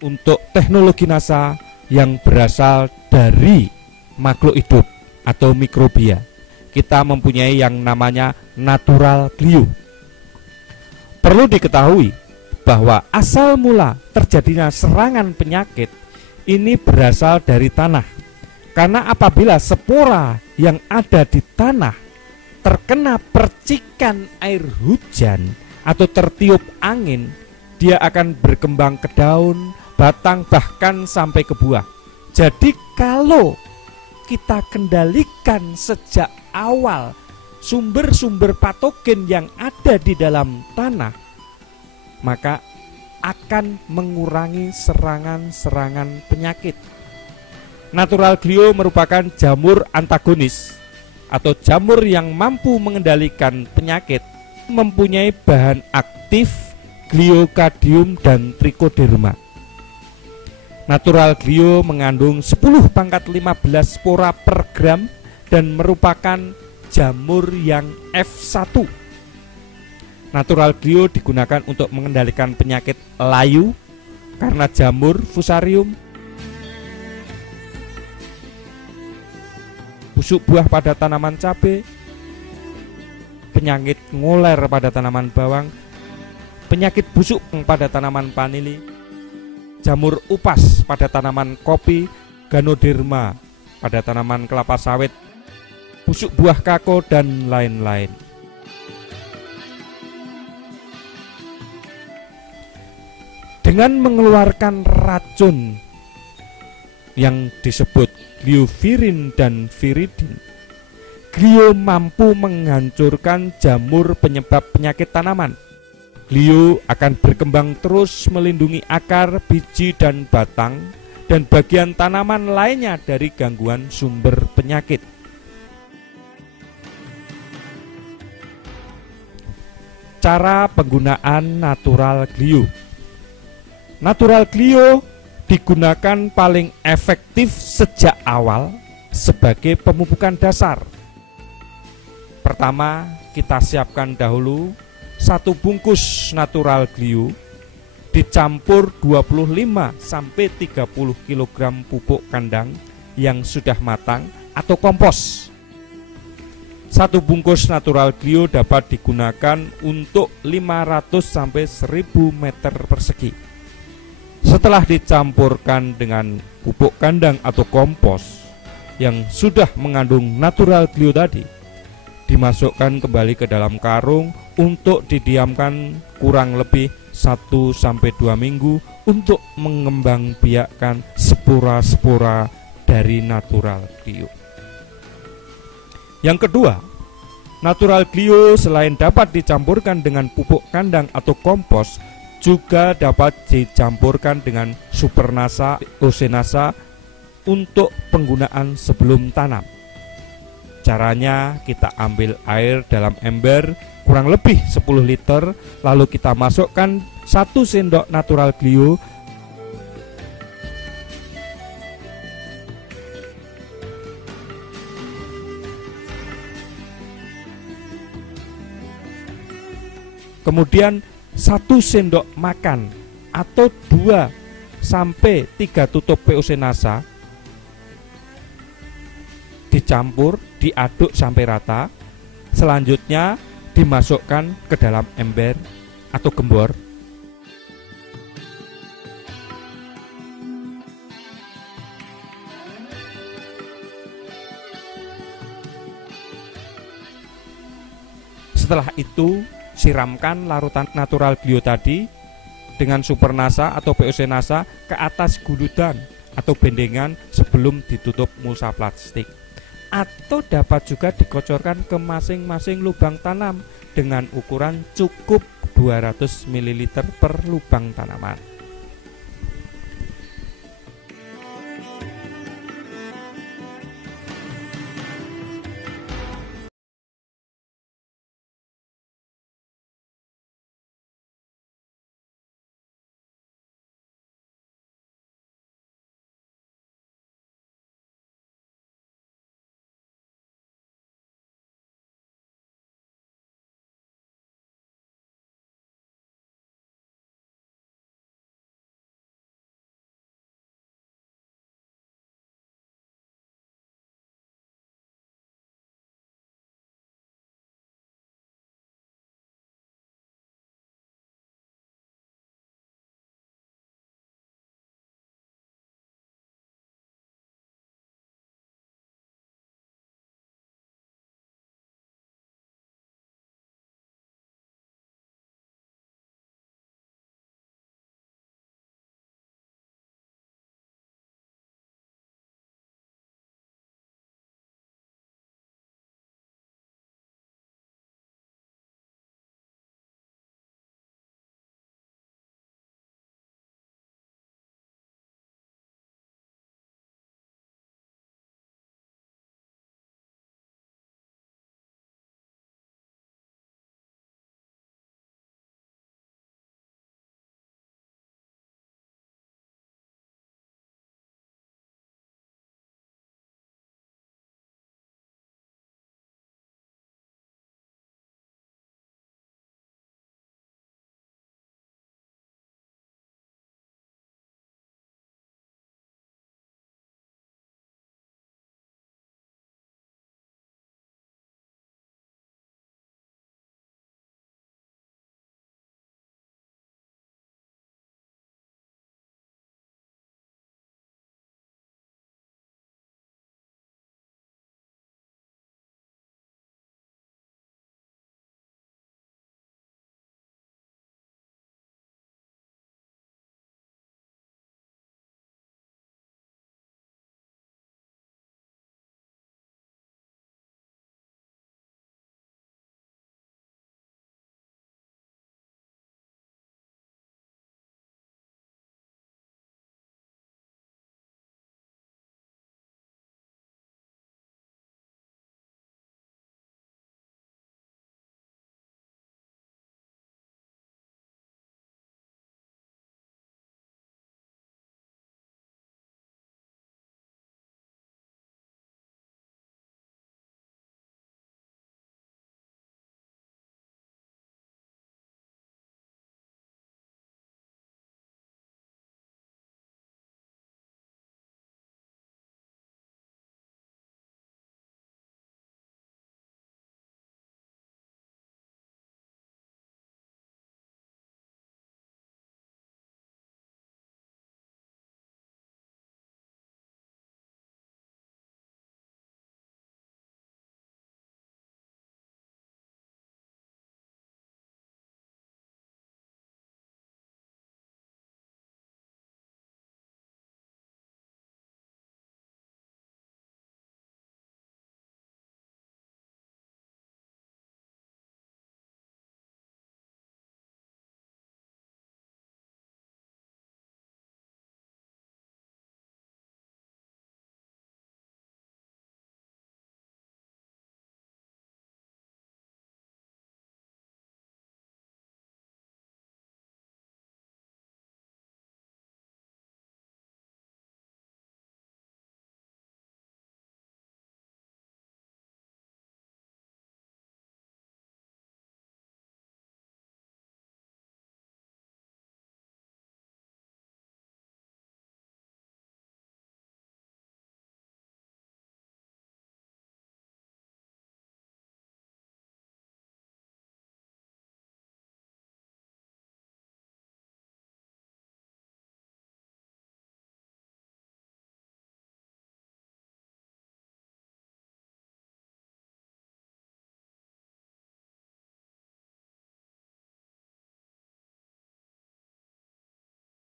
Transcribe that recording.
untuk teknologi NASA yang berasal dari makhluk hidup atau mikrobia. Kita mempunyai yang namanya natural glue. Perlu diketahui bahwa asal mula terjadinya serangan penyakit ini berasal dari tanah. Karena apabila spora yang ada di tanah terkena percikan air hujan atau tertiup angin, dia akan berkembang ke daun, batang, bahkan sampai ke buah. Jadi kalau kita kendalikan sejak awal sumber-sumber patogen yang ada di dalam tanah, maka akan mengurangi serangan-serangan penyakit. Natural glue merupakan jamur antagonis atau jamur yang mampu mengendalikan penyakit, mempunyai bahan aktif gliokadium dan trichoderma. Natural glue mengandung 10⁻15 spora per gram dan merupakan jamur yang F1. Natural glue digunakan untuk mengendalikan penyakit layu karena jamur fusarium, busuk buah pada tanaman cabai, penyakit ngoler pada tanaman bawang, penyakit busuk pada tanaman vanili, jamur upas pada tanaman kopi, ganoderma pada tanaman kelapa sawit, busuk buah kakao, dan lain-lain. Dengan mengeluarkan racun yang disebut gliovirin dan viridin, glio mampu menghancurkan jamur penyebab penyakit tanaman. Glio akan berkembang terus melindungi akar, biji, dan batang, dan bagian tanaman lainnya dari gangguan sumber penyakit. Cara penggunaan natural glue. Natural glue digunakan paling efektif sejak awal sebagai pemupukan dasar. Pertama, kita siapkan dahulu 1 bungkus natural glue dicampur 25-30 kg pupuk kandang yang sudah matang atau kompos. 1 bungkus natural glue dapat digunakan untuk 500-1000 meter persegi. Setelah dicampurkan dengan pupuk kandang atau kompos yang sudah mengandung natural glue tadi, dimasukkan kembali ke dalam karung untuk didiamkan kurang lebih 1-2 minggu untuk mengembangbiakkan spora-spora dari natural glue. Yang kedua, natural glue selain dapat dicampurkan dengan pupuk kandang atau kompos, juga dapat dicampurkan dengan supernasa, osenasa untuk penggunaan sebelum tanam. Caranya, kita ambil air dalam ember kurang lebih 10 liter, lalu kita masukkan 1 sendok natural glue, kemudian 1 sendok makan atau 2-3 tutup POC NASA dicampur, diaduk sampai rata. Selanjutnya dimasukkan ke dalam ember atau gembor. Setelah itu siramkan larutan natural glue tadi dengan supernasa atau POC NASA ke atas guludan atau bendengan sebelum ditutup mulsa plastik, atau dapat juga dikocorkan ke masing-masing lubang tanam dengan ukuran cukup 200 ml per lubang tanaman.